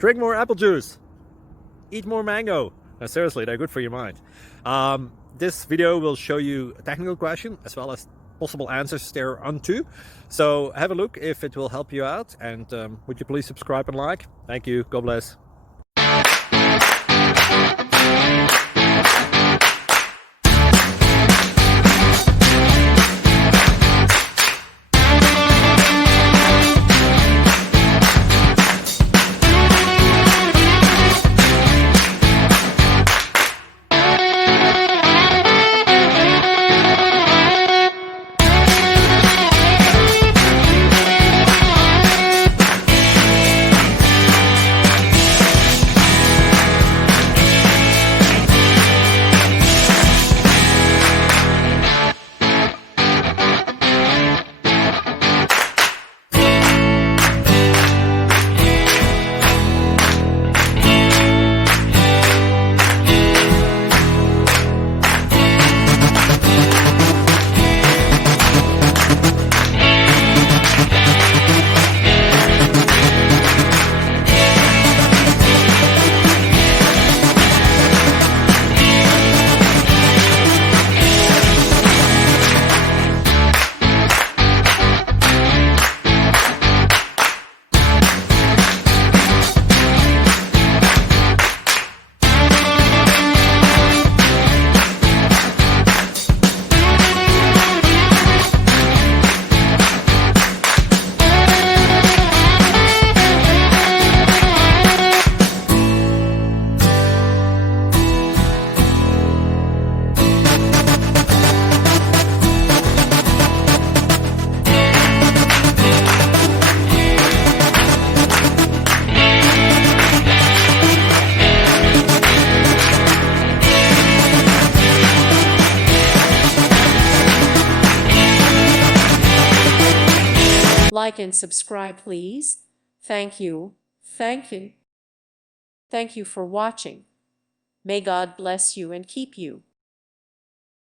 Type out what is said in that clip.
Drink more apple juice. Eat more mango. No, seriously, they're good for your mind. This video will show you a technical question as well as possible answers thereunto. So have a look if it will help you out, and would you please subscribe and like? Thank you. God bless. Like and subscribe, please. Thank you. Thank you. Thank you for watching. May God bless you and keep you.